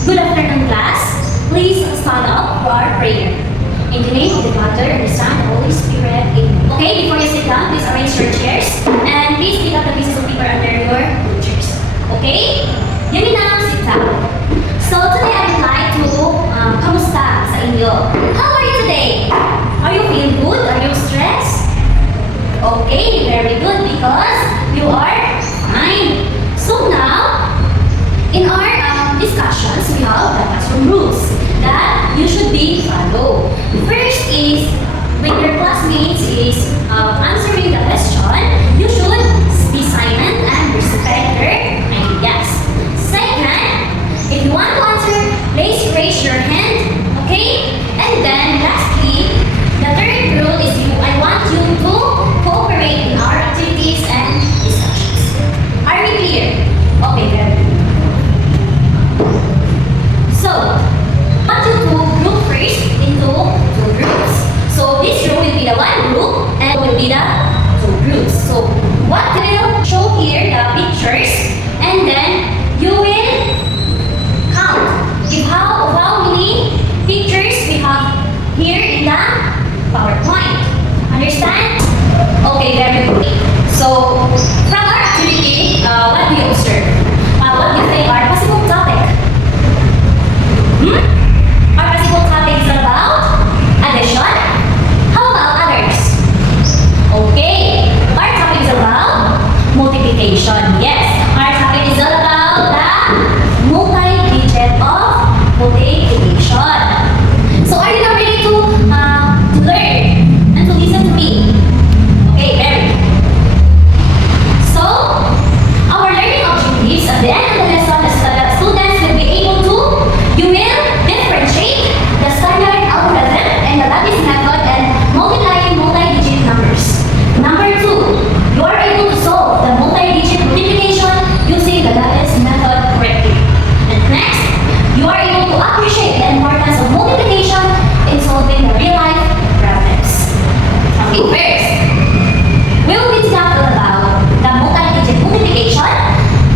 Good afternoon, class. Please stand up for our prayer. In the name of the Father, and the Son, and the Holy Spirit, Amen. Okay, before you sit down, please arrange your chairs. And please pick up the pieces of paper under your chairs. Okay? You may now sit down. So today I would like to, kamusta sa inyo? How are you today? Are you feeling good? Are you stressed? Okay, very good because you are fine. So now, in our discussions, we have the classroom rules that you should be follow. First is, when your classmates is answering the question, you should be silent and respect their ideas. Second, if you want to answer, please raise your hand, okay? And then lastly, the third rule is I want you to cooperate in our activities and discussions. Are we clear? Okay, very good. So, I want you to group first into two groups. So, this room will be the one group and will be the two groups. So, what we will show here the pictures and then you will count if how many pictures we have here in the PowerPoint. Understand? Okay, very good. So, from our activity, what do you observe? What do you think are possible topic? Our possible topic is about addition. How about others? Okay, our topic is about multiplication. Yes, our topic is all about the multi-digit of multiplication. So are you now ready to learn and to listen to me? Okay, very good. So, our learning objectives at the end of the lesson is that the students will be able to, you will differentiate the standard algorithm and the lattice method and multiplying multi-digit numbers. Number two, you are able to solve the multi-digit multiplication using the lattice method correctly. And next, you are able to appreciate the importance of multiplication in solving the real-life problems. Okay, first, we will be talking about the multi-digit multiplication.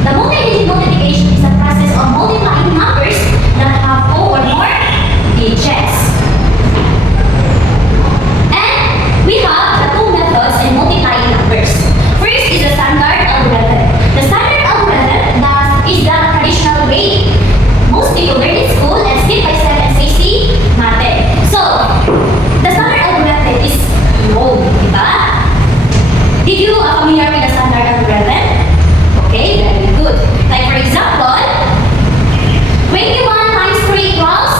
The multi-digit multiplication is the process of multiplying numbers that have 4 or more digits. And we have the two methods in multiplying numbers. First is the standard algorithm. The standard algorithm is the traditional way most people learn in school and step-by-step and safety method. So, the standard algorithm is known, diba? Did you familiar with the standard algorithm? Okay, very good. Like for example, 21 times 3 equals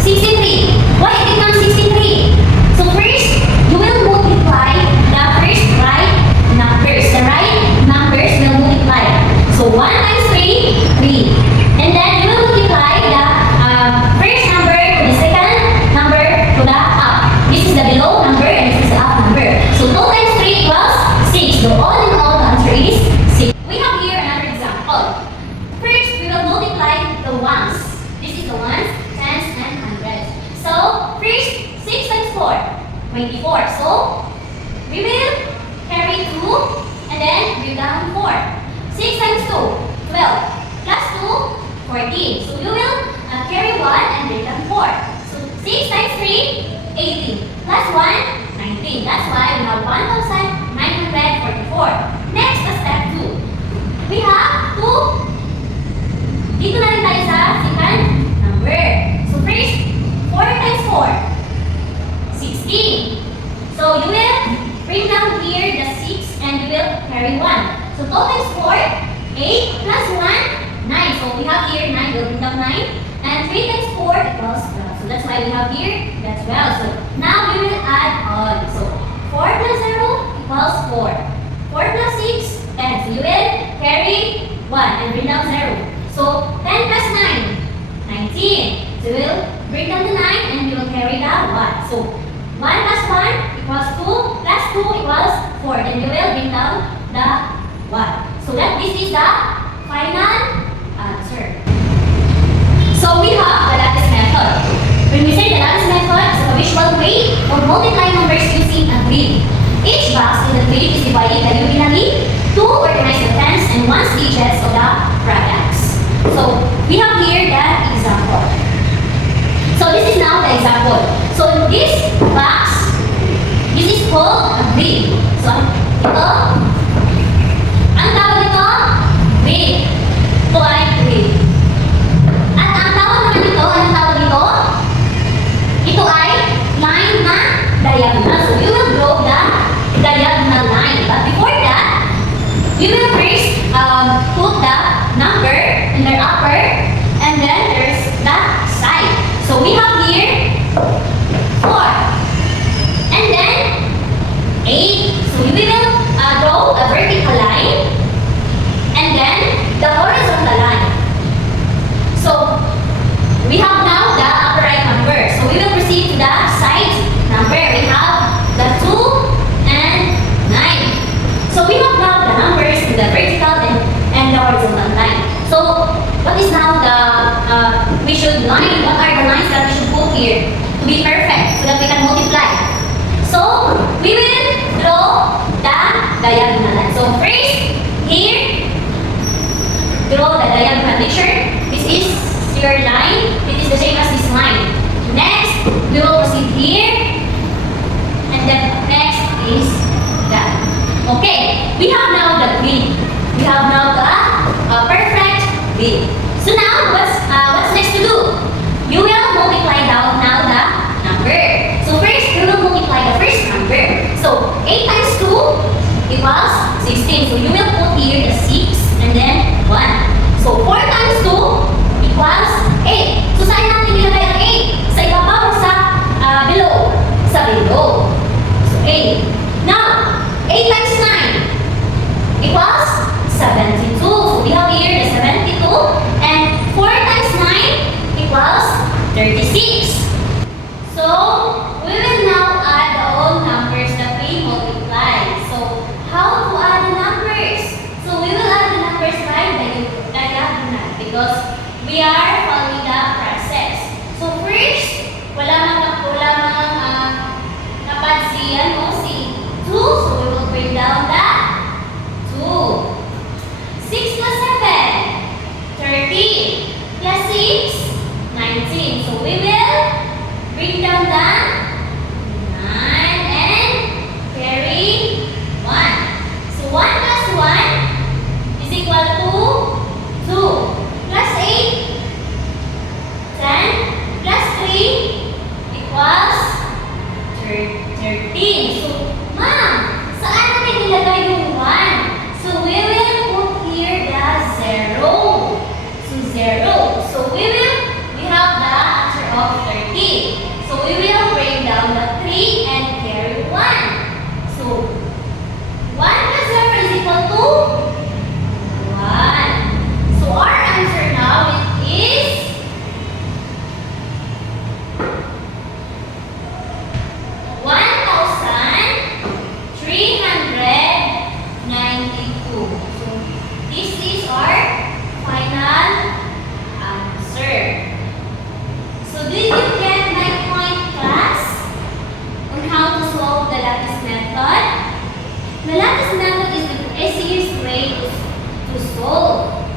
63. Why it becomes 63? So first, you will multiply the first right numbers. The right numbers will multiply. So 1 times 3, 3. And then you will multiply the first number to the second number to the up. This is the below number and this is the up number. So 2 times 3 equals 6. So all in all, the answer is 6. We have here another example. First, we will multiply the ones. This is the ones, tens, and hundreds. So, first, 6 times 4, 24. So, we will carry 2 and then bring down 4. 6 times 2, 12. Plus 2, 14. So, you will carry 1 and bring down 4. So, 6 times 3, 18. Plus 1, 19. That's why we have 1,944. Next, step 2. We have 2. Dito na rin tayo sa second number. So first, 4 times 4, 16. So you will bring down here the 6 and you will carry 1. So 2 times 4, 8 plus 1, 9. So we have here 9, we'll bring down 9. And 3 times 4 equals 12. So that's why we have here that 12. So now we will add on. So 4 plus 0 equals 4. 4 plus 6, 10. So you will carry 1 and bring down 0. So 10 plus 9, 19. So we will bring down the 9 and we will carry the 1. So 1 plus 1 equals 2 plus 2 equals 4. Then we will bring down the 1. So that this is the final answer. So we have the lattice method. When we say the lattice method, it's a visual way of multiplying numbers using a grid. Each box in the grid is divided diagonally to organize the tens and ones digits of the products. So we have here the example. We have now the upright number. So we will proceed to the side number. We have the 2 and 9. So we have now the numbers in the vertical and the horizontal line. So what is now the, we should line, what are the lines that we should put here to be perfect so that we can multiply? So we will draw the diagonal line. So first, here, draw the diagonal. Make sure this is your line. It is the same as this line. Next, we will proceed here. And then next is that. Okay, we have now the grid. We have now the perfect grid. So now, what's next to do? You will multiply down now the number. So first, we will multiply the first number. So 8 times 2 equals 16. So you will put here the 6 and then 1. So 4 times 2 equals 8. So saan natin nilagay ang 8? Sa ibabaw o sa below? Sa below. So 8. Now, 8 times 9 equals 72. So we have here the 72 and 4 times 9 equals 36. So we will now add all numbers that we multiply. So how to add the numbers? So we will add the numbers by diagonal because we are following the process. So first, wala mang napansin si 2. So we will bring down the 2. 6 plus 7, 13 plus 6, 19. So we will bring down the 9 and carry 1. So 1 plus 1 is equal to 2 plus 8, 10 plus 3 equals 13. So, ma'am, saan natin ilagay yung 1? So we will put here the 0. So 0. So we have the answer of 30. So we will bring down the 3 and carry 1. So 1 plus 0 is equal to 1. So our answer now is 1,392. So this is our final answer. So did you get my point, class? On how to solve the lattice method? The lattice method is the easiest way to solve.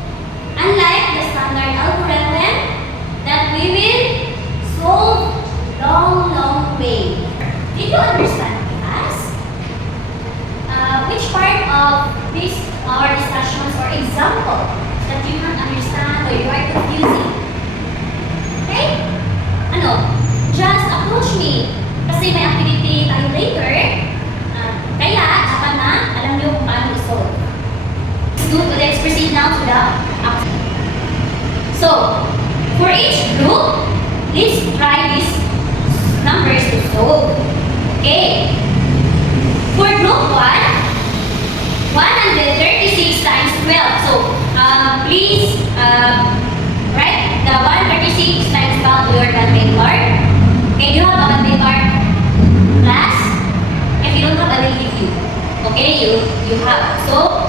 Unlike the standard algorithm that we will solve long way. Did you understand, class? Which part of this our discussions or example that you can't understand or you are confusing? Okay? Just approach me. Kasi may activity tayo later. Kaya, dapat na alam niyo kung paano i-solve. Let's proceed now to the activity. So, for each group, let's try these numbers to solve. Okay. For group 1, 136 times 12. So, please write the 136 times 12 to your calculator. Okay, you have a calculator, class? If you don't have, I will give you. Okay, you have. So,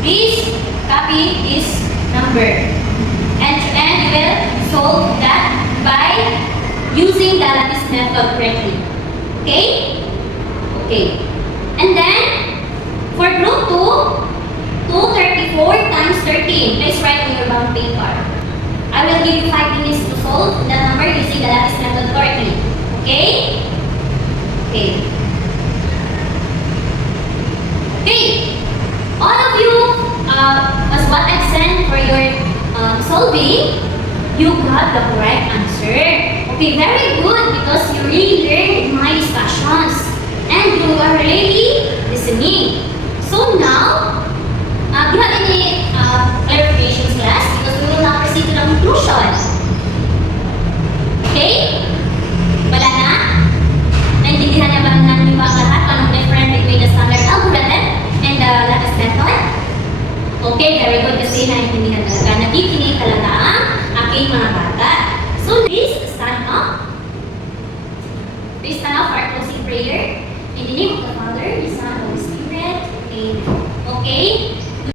please copy this number. And you will solve that by using the lattice method correctly. Okay? Okay. And then, for group 2, 234 times 13. Please write on your bound paper. I will give you 5 minutes to solve the number using the lattice method correctly. Okay? Okay. Okay. All of you, as what I sent for your solving, you got the correct answer. Okay, very good because you really learned my discussions and you are really listening. So now, do you have any clarifications, class? Because we will now proceed to the conclusion. Okay? Wala na? Naintindihan na ba natin ba ang lahat? Anong difference between the standard algorithm and the lattice method? Okay, very good kasi naintindihan talaga. Nakikinig talaga ang aking mga bata. So, is enough for